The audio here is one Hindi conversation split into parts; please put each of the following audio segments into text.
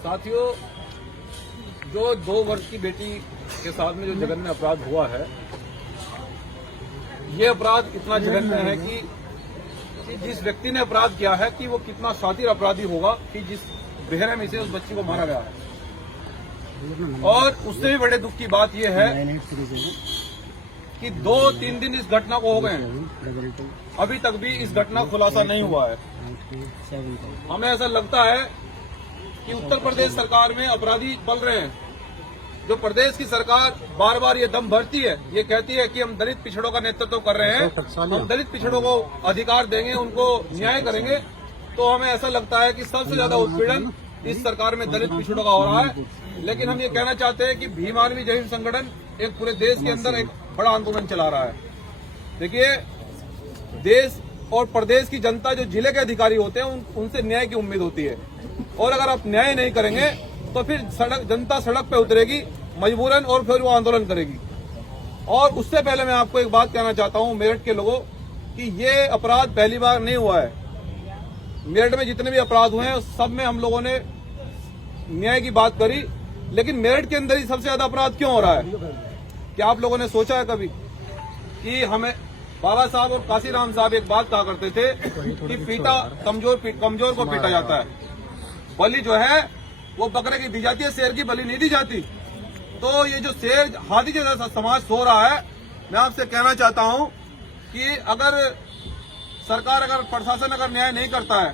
साथियों, जो 2 वर्ष की बेटी के साथ में जो जघन्य अपराध हुआ है, ये अपराध इतना जघन्य है कि जिस व्यक्ति ने अपराध किया है कि वो कितना शातिर अपराधी होगा कि जिस बेरहमी से उस बच्ची को मारा गया है। और उससे भी बड़े दुख की बात यह है कि 2-3 दिन इस घटना को हो गए हैं, अभी तक भी इस घटना का खुलासा नहीं हुआ है। हमें ऐसा लगता है कि उत्तर प्रदेश सरकार में अपराधी पल रहे हैं। जो प्रदेश की सरकार बार बार ये दम भरती है, ये कहती है कि हम दलित पिछड़ों का नेतृत्व कर रहे हैं, हम दलित पिछड़ों को अधिकार देंगे, उनको न्याय करेंगे, तो हमें ऐसा लगता है कि सबसे ज्यादा उत्पीड़न इस सरकार में दलित पिछड़ों का हो रहा है। लेकिन हम ये कहना चाहते हैं कि भीम आर्मी जय हिंद संगठन एक पूरे देश के अंदर एक बड़ा आंदोलन चला रहा है। देखिए, देश और प्रदेश की जनता जो जिले के अधिकारी होते हैं उनसे न्याय की उम्मीद होती है, और अगर आप न्याय नहीं करेंगे तो फिर जनता सड़क पे उतरेगी मजबूरन, और फिर वो आंदोलन करेगी। और उससे पहले मैं आपको एक बात कहना चाहता हूं मेरठ के लोगों कि ये अपराध पहली बार नहीं हुआ है। मेरठ में जितने भी अपराध हुए हैं सब में हम लोगों ने न्याय की बात करी, लेकिन मेरठ के अंदर ही सबसे ज्यादा अपराध क्यों हो रहा है? क्या आप लोगों ने सोचा है कभी कि हमें बाबा साहब और काशीराम साहब एक बात कहा करते थे कि पीटा कमजोर को पीटा जाता है, बलि जो है वो बकरे की दी जाती है, शेर की बलि नहीं दी जाती। तो ये जो शेर हाथी जैसा समाज सो रहा है, मैं आपसे कहना चाहता हूं कि अगर सरकार, अगर प्रशासन अगर न्याय नहीं करता है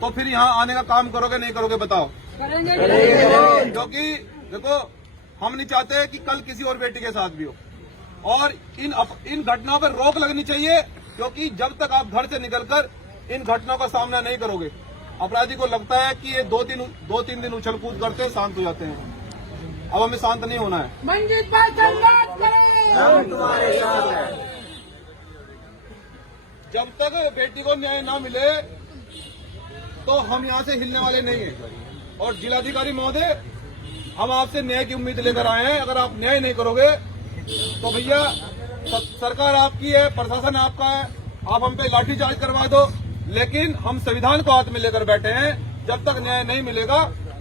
तो फिर यहां आने का काम करोगे नहीं करोगे बताओ? करेंगे। क्योंकि देखो, हम नहीं चाहते कि कल किसी और बेटी के साथ भी हो, और इन घटनाओं पर रोक लगनी चाहिए, क्योंकि जब तक आप घर से निकलकर इन घटनाओं का सामना नहीं करोगे, अपराधी को लगता है कि ये 2-3 दिन उछल कूद करते हैं, शांत हो जाते हैं। अब हमें शांत नहीं होना है। मंजीत भाई संवाद करें, हम तुम्हारे साथ हैं। जब तक बेटी को न्याय ना मिले तो हम यहाँ से हिलने वाले नहीं हैं। और जिलाधिकारी महोदय, हम आपसे न्याय की उम्मीद लेकर आए हैं। अगर आप न्याय नहीं करोगे तो भैया सरकार आपकी है, प्रशासन आपका है, आप हम पे लाठीचार्ज करवा दो, लेकिन हम संविधान को हाथ में लेकर बैठे हैं। जब तक न्याय नहीं मिलेगा,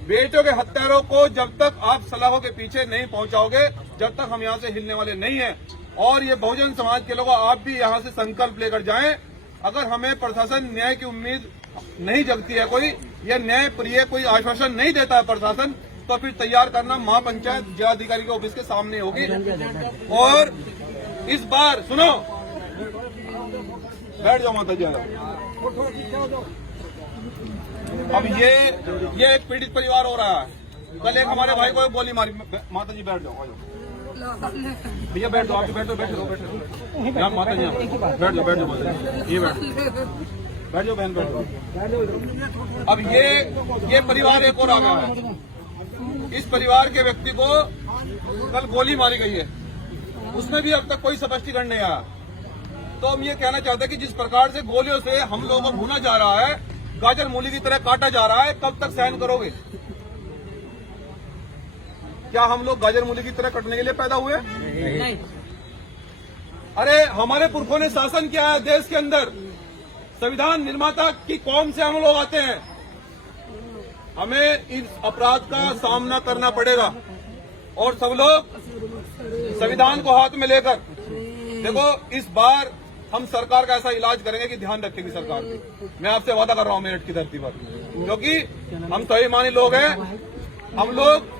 बेटियों के हत्यारों को जब तक आप सलाखों के पीछे नहीं पहुंचाओगे, जब तक हम यहाँ से हिलने वाले नहीं हैं। और ये बहुजन समाज के लोगों, आप भी यहाँ से संकल्प लेकर जाएं। अगर हमें प्रशासन न्याय की उम्मीद नहीं जगती है, कोई यह न्याय प्रिय कोई आश्वासन नहीं देता है प्रशासन, तो फिर तैयार करना महापंचायत जिलाधिकारी के ऑफिस के सामने होगी। और इस बार सुनो, बैठ जाओ माता जी। अब ये एक पीड़ित परिवार हो रहा है। कल एक हमारे भाई को गोली मारी। माता जी बैठ जाओ, भैया बैठ जाओ, आप बैठ जाओ, माता जी बैठ जाओ, ये बैठ जाओ बहन, बैठ जाओ। अब ये परिवार एक और आ गया है। इस परिवार के व्यक्ति को कल गोली मारी गई है, उसमें भी अब तक कोई स्पष्टीकरण नहीं आया। तो हम ये कहना चाहते हैं कि जिस प्रकार से गोलियों से हम लोगों को भूना जा रहा है, गाजर मूली की तरह काटा जा रहा है, कब तक सहन करोगे? क्या हम लोग गाजर मूली की तरह कटने के लिए पैदा हुए? नहीं। अरे हमारे पुरखों ने शासन किया है देश के अंदर, संविधान निर्माता की कौम से हम लोग आते हैं। हमें इस अपराध का सामना करना पड़ेगा, और सब लोग संविधान को हाथ में लेकर देखो, इस बार हम सरकार का ऐसा इलाज करेंगे कि ध्यान रखेगी सरकार की। मैं आपसे वादा कर रहा हूं मेरठ की धरती पर, क्योंकि हम स्वाभिमानी लोग हैं। हम लोग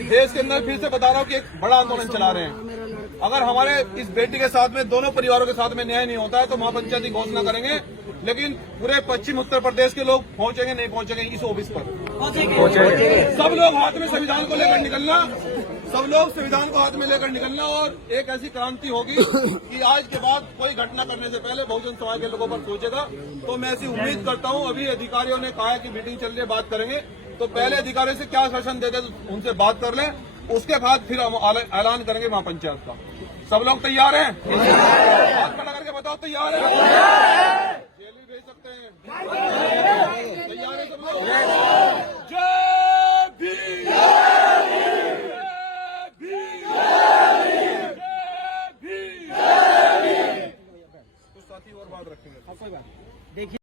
देश के अंदर, फिर से बता रहा हूं कि एक बड़ा आंदोलन चला रहे हैं। अगर हमारे इस बेटी के साथ में, दोनों परिवारों के साथ में न्याय नहीं होता है तो महापंचायत की घोषणा करेंगे, लेकिन पूरे पश्चिम उत्तर प्रदेश के लोग पहुंचेंगे नहीं पहुंचेंगे इस ऑफिस पर? सब लोग हाथ में संविधान को लेकर निकलना, सब लोग संविधान को हाथ में लेकर निकलना, और एक ऐसी क्रांति होगी कि आज के बाद कोई घटना करने से पहले बहुजन समाज के लोगों पर सोचेगा। तो मैं ऐसी उम्मीद करता हूं। अभी अधिकारियों ने कहा है कि मीटिंग चल रही है, बात करेंगे, तो पहले अधिकारियों से क्या शासन देते तो उनसे बात कर लें, उसके बाद फिर हम ऐलान करेंगे महापंचायत का। सब लोग तैयार हैं? हाथ खड़ा करके बताओ, तैयार है?